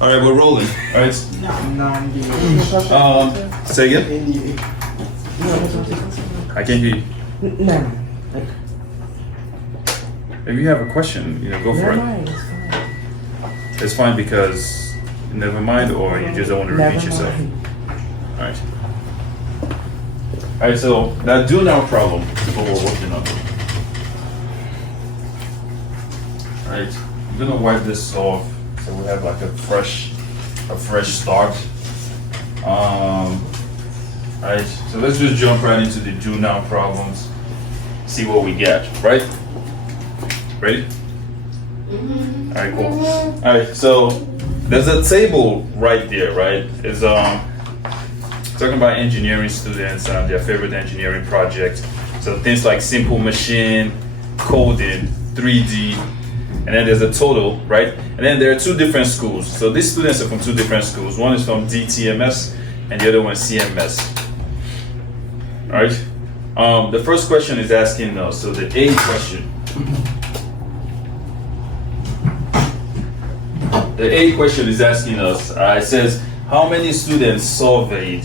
All right, we're rolling. All right. Say again. I can't hear you. No. If you have a question, go for it. It's fine because never mind, or you just don't want to repeat yourself. All right. All right. So that do now problem is what we're working on. All right. I'm gonna wipe this off so we have like a fresh start. All right. So let's just jump right into the do now problems. See what we get. Right. Ready? Mm-hmm. All right, cool. All right, so there's a table right there, right? It's talking about engineering students and their favorite engineering project. So things like simple machine, coding, 3D, and then there's a total, right? And then there are two different schools. So these students are from two different schools. One is from DTMS and the other one is CMS. All right. The first question is asking us, so the A question. The A question is asking us, it says, how many students surveyed?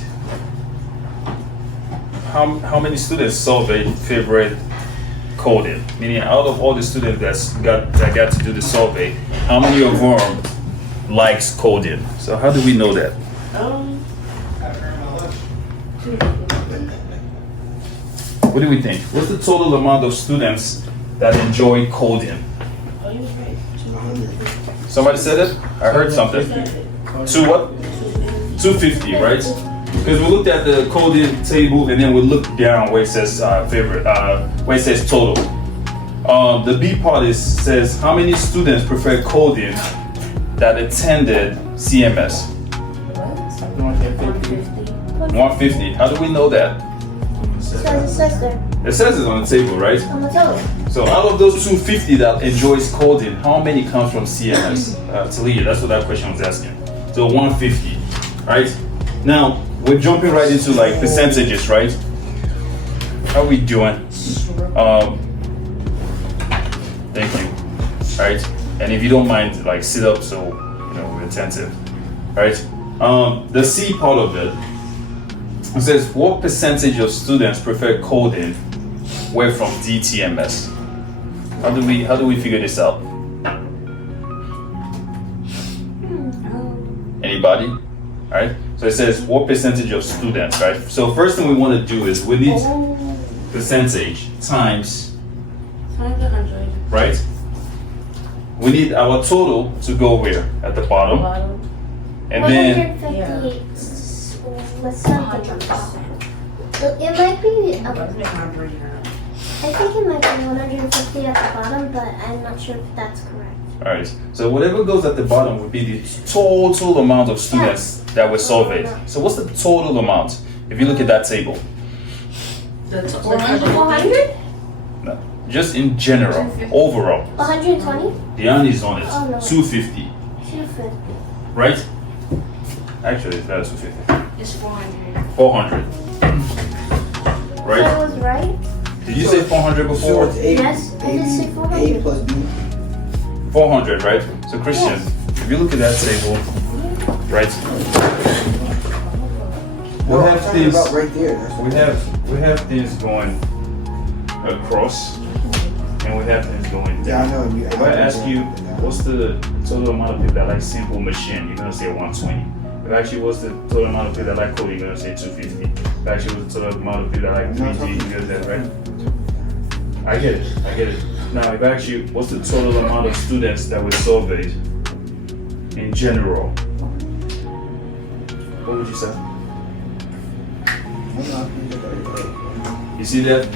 How many students surveyed favorite coding? Meaning, out of all the students that got to do the survey, how many of them likes coding? So how do we know that? What do we think? What's the total amount of students that enjoy coding? Somebody said it? I heard something. Two what? 250, right? Because we looked at the coding table and then we looked down where it says where it says total. The B part says how many students prefer coding that attended CMS? 150. How do we know that? It says there. It says it on the table, right? On the table. So out of those 250 that enjoys coding, how many comes from CMS? Talia, that's what that question was asking. So 150, right? Now, we're jumping right into like percentages, right? How are we doing? Thank you, right? And if you don't mind, like sit up so, we're attentive, right? The C part of it says, what percentage of students prefer coding were from DTMS? How do we figure this out? Anybody? All right. So it says what percentage of students, right? So first thing we want to do is we need percentage times 100. Right? We need our total to go where? At the bottom. And then 158 with something. It might be. I think it might be 150 at the bottom, but I'm not sure if that's correct. all right. So whatever goes at the bottom would be the total amount of students that were surveyed. So what's the total amount? If you look at that table. 400? No. Just in general, overall. 120? The answer is on it. Oh, no. 250. 250. Right? Actually, it's not 250. It's 400. 400. Right? I was right? Did you say 400 before? Yes, I did say 400. A plus B. 400, right? So Christian, if you look at that table, right? We have things. About right there. That's We have things going across, and we have things going down. Yeah, I know. If I ask you, what's the total amount of people that like simple machine, you're gonna say 120. If I ask you what's the total amount of people that like coding, you're gonna say 250. If I ask you what's the total amount of people that like 3D, you're gonna say, right? I get it. Now, if I ask you what's the total amount of students that were surveyed in general, what would you say? You see that?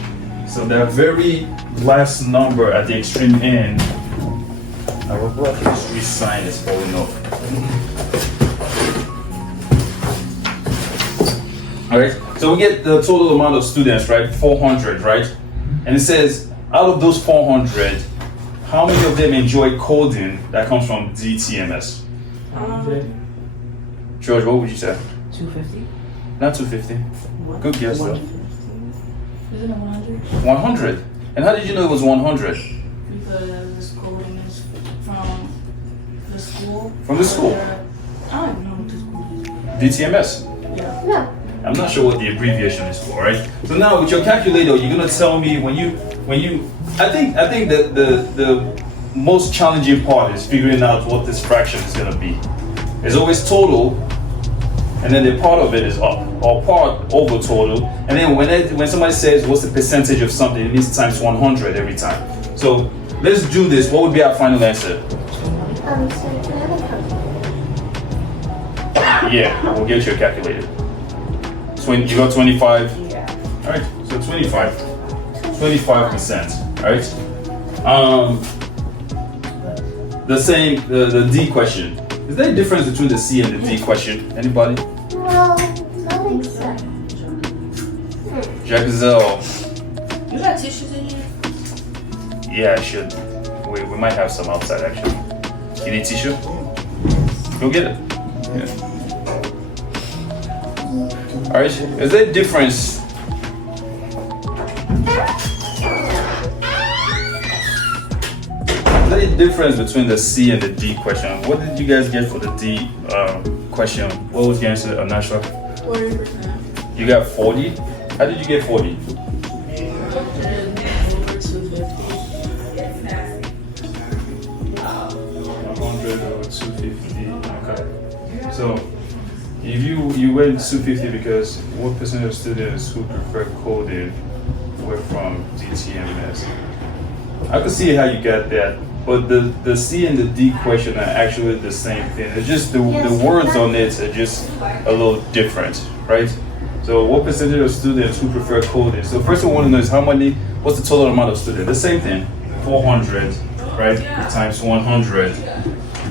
So that very last number at the extreme end, our Black History sign is falling off. All right, so we get the total amount of students, right? 400, right? And it says, out of those 400, how many of them enjoy coding that comes from DTMS? George, what would you say? 250. Not 250. Good guess though. 150. Isn't it 100? 100. And how did you know it was 100? Because this coding is from the school. From the school? don't know what this one DTMS. No. I'm not sure what the abbreviation is for, right? So now with your calculator, you're gonna tell me when you. I think that the most challenging part is figuring out what this fraction is gonna be. It's always total, and then the part of it is up, or part over total, and then when somebody says what's the percentage of something, it means times 100 every time. So let's do this. What would be our final answer? So can I have a calculator? Yeah, we'll get you a calculator. You got 25. Yeah. All right, so 25%. All right. The D question. Is there a difference between the C and the D question? Anybody? Well, not exact. Jacques. You got tissues in here? Yeah, I should. We might have some outside actually. You need tissue? Go get it. Yeah. All right. Is there a difference? Is there a difference between the C and the D question? What did you guys get for the D question? What was the answer? I'm not sure. 40%. You got 40. How did you get 40? Over 250. 100 or 250. Okay. So if you went 250 because what percent of students who prefer coding were from DTMS? I could see how you got that, but the C and the D question are actually the same thing. It's just the words on it are just a little different, right? So what percentage of students who prefer coding? So first we want to know is what's the total amount of students? The same thing, 400, right? Times 100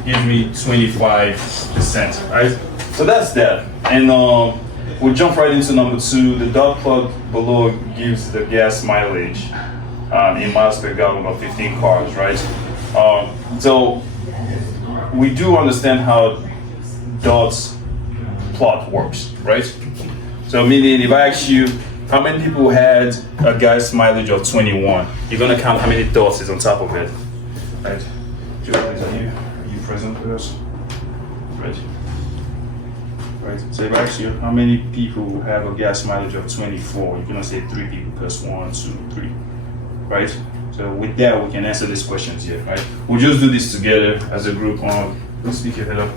gives me 25%, right? So that's that. And we'll jump right into number 2. The dot plot below gives the gas mileage in miles per gallon of 15 cars, right? So we do understand how dot plot works, right? So meaning if I ask you how many people had a gas mileage of 21, you're gonna count how many dots is on top of it, right? Julie, are you present with us? Right. Right. So if I ask you how many people have a gas mileage of 24, you're gonna say 3 people plus 1, 2, 3, right? So with that, we can answer these questions here, right? We'll just do this together as a group. Let's speak your head up.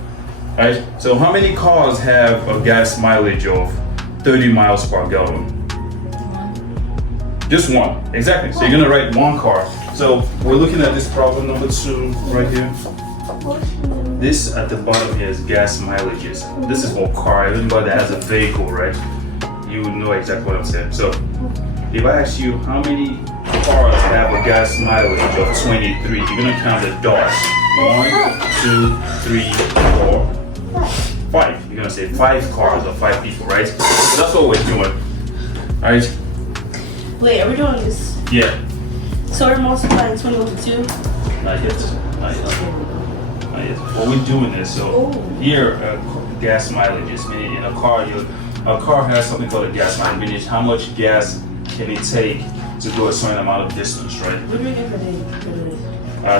Right. So how many cars have a gas mileage of 30 miles per gallon? Just one. Exactly. So you're gonna write one car. So we're looking at this problem number 2 right here. This at the bottom here is gas mileages. This is for car. Anybody that has a vehicle, right? You would know exactly what I'm saying. So if I ask you how many cars have a gas mileage of 23, you're gonna count the dots. 1, 2, 3, 4, 5. You're gonna say 5 cars or 5 people, right? So that's what we're doing. Alright? Wait, are we doing this? Yeah. So we're multiplying 21 to 2? Not yet. Not yet. Not yet. What we're doing is, so here, gas mileages, meaning in a car has something called a gas mileage, meaning how much gas can it take to go a certain amount of distance, right? What do we get for this?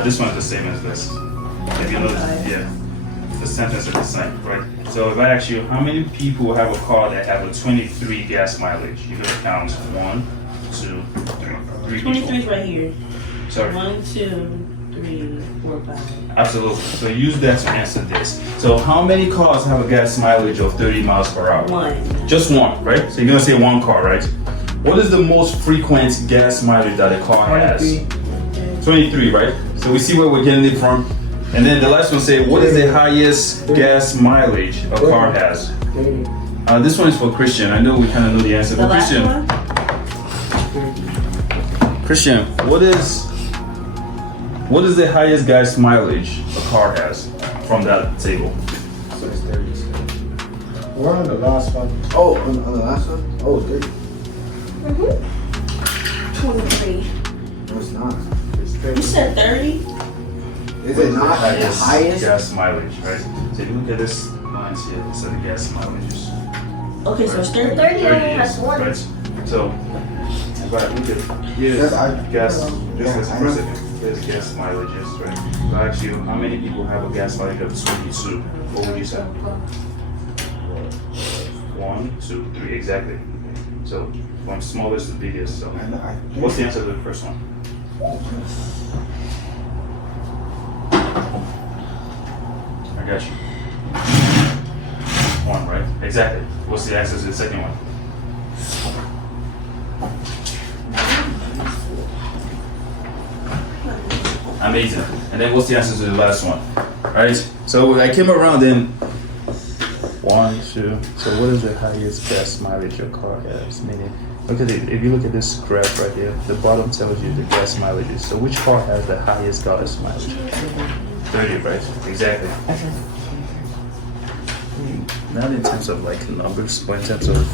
This one's the same as this. If you notice, yeah. The sentence is the same, right? So if I ask you how many people have a car that have a 23 gas mileage, you're gonna count 1, 2, 3. 3 23 is people. right here. Sorry. 1, 2, 3, 4, 5. Absolutely. So use that to answer this. So how many cars have a gas mileage of 30 miles per hour? 1. Just one, right? So you're gonna say one car, right? What is the most frequent gas mileage that a car has? 23, right? So we see where we're getting it from. And then the last one say, what is the highest gas mileage a car has? This one is for Christian. I know we kind of know the answer. The But last Christian, one? Christian, what is the highest gas mileage a car has from that table? So it's 30. We're on the last one. Oh, on the last one? Oh, 30. 23. No, it's not. It's 30. You said 30? Is it not the highest? Gas mileage, right? So if you look at this lines here, these are the gas mileages. Okay, so it's 30. 30 only 30 has is, one. right? So, if I look at here's Yes, gas, just yeah, as I a know. second, here's gas mileages, right? So I ask you, how many people have a gas mileage of 22? What would you say? 1, 2, 3, exactly. So from smallest to biggest. So what's the answer to the first one? I got you. 1, right? Exactly. What's the answer to the second one? Amazing. And then what's the answer to the last one? Right? So I came around and 1, 2. So what is the highest gas mileage your car has? Meaning, look at it. If you look at this graph right here, the bottom tells you the gas mileages. So which car has the highest gas mileage? 30, right? Exactly. Not in terms of like numbers, but in terms of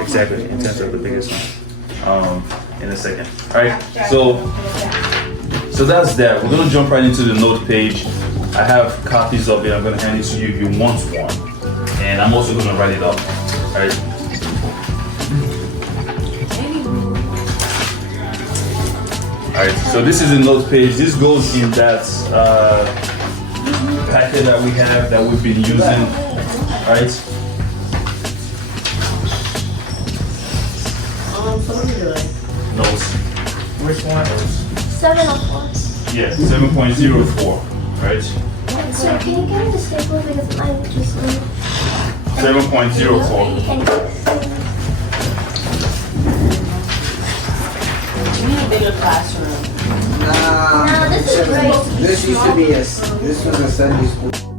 exactly in terms of the biggest one. In a second. All right. So that's that. We're gonna jump right into the note page. I have copies of it. I'm gonna hand it to you if you want one, and I'm also gonna write it up. All right. All right. So this is the note page. This goes in that packet that we have that we've been using. All right. So what are you doing? Notes. Which one? 704. Yeah, 7.04. Right. So can you give me the stapler because mine just 7.04. Thank you. We need a bigger classroom. No, this is great. This used to be this was a Sunday school.